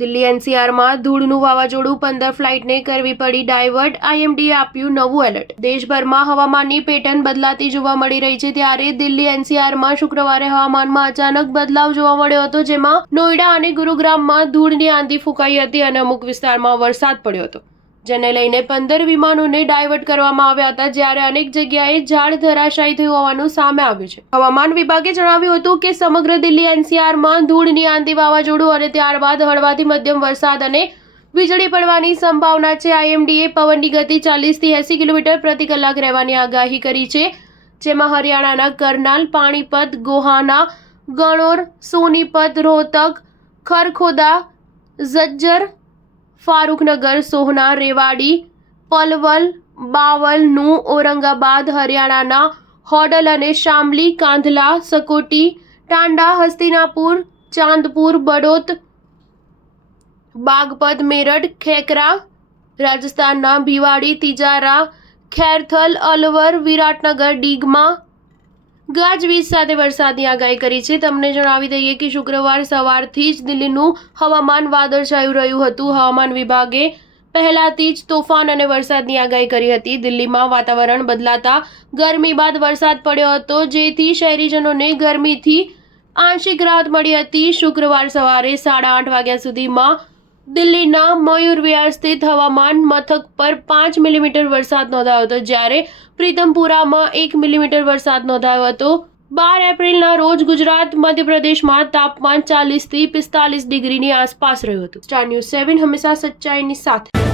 દિલ્હી એનસીઆરમાં ધૂળનું વાવાઝોડું 15 ફ્લાઇટને કરવી પડી ડાયવર્ટ. આઈએમડીએ આપ્યું નવું એલર્ટ. દેશભરમાં હવામાનની પેટર્ન બદલાતી જોવા મળી રહી છે, ત્યારે દિલ્હી એનસીઆરમાં શુક્રવારે હવામાનમાં અચાનક બદલાવ જોવા મળ્યો હતો, જેમાં નોઈડા અને ગુરુગ્રામમાં ધૂળની આંધી ફૂંકાઈ હતી અને અમુક વિસ્તારમાં વરસાદ પડ્યો હતો, જેને લઈને 15 વિમાનોને ડાયવર્ટ કરવામાં આવ્યા હતા, જ્યારે અનેક જગ્યાએ ઝાડ ધરાશાયી થયું હોવાનું સામે આવ્યું છે. હવામાન વિભાગે જણાવ્યું હતું કે સમગ્ર દિલ્હી એનસીઆરમાં ધૂળની આંધી, વાવાઝોડું અને ત્યારબાદ હળવાથી મધ્યમ વરસાદ અને વીજળી પડવાની સંભાવના છે. આઈએમડીએ પવનની ગતિ 40 થી 80 કિલોમીટર પ્રતિ કલાક રહેવાની આગાહી કરી છે, જેમાં હરિયાણાના કરનાલ, પાણીપત, ગોહાના, ગણોર, સોનીપત, રોહતક, ખરખોદા, ઝજ્જર, ફારૂખનગર, સોહના, રેવાડી, પલવલ, બાવલ, નૂ, ઔરંગાબાદ, હરિયાણાના હોડલ અને શામલી, કાંધલા, સકોટી, ટાંડા, હસ્તિનાપુર, ચાંદપુર, બડોત, બાગપત, મેરઠ, ખેકરા, રાજસ્થાનના ભિવાડી, તિજારા, ખેરથલ, અલવર, વિરાટનગર, ડીગમાં ગાજવીજ સાથે વરસાદની આગાહી કરી છે. તમને જણાવી દઈએ કે શુક્રવાર સવારથી જ દિલ્હીનું હવામાન વાદળછાયું રહ્યું હતું. હવામાન વિભાગે પહેલાથી જ તોફાન અને વરસાદની આગાહી કરી હતી. દિલ્હીમાં વાતાવરણ બદલાતા ગરમી બાદ વરસાદ પડ્યો હતો, જેથી શહેરીજનોને ગરમીથી આંશિક રાહત મળી હતી. શુક્રવાર સવારે 8:30 વાગ્યા સુધીમાં દિલ્હીના મયુર વિહાર સ્થિત હવામાન મથક પર 5 મિલીમીટર વરસાદ નોંધાયો હતો, જ્યારે પ્રીતમપુરામાં 1 મિલીમીટર વરસાદ નોંધાયો હતો. 12 એપ્રિલના રોજ ગુજરાત, મધ્યપ્રદેશમાં તાપમાન 40 થી 45 ડિગ્રીની આસપાસ રહ્યું હતું. સ્ટાર ન્યૂઝ 7 હંમેશા સચ્ચાઈની સાથે.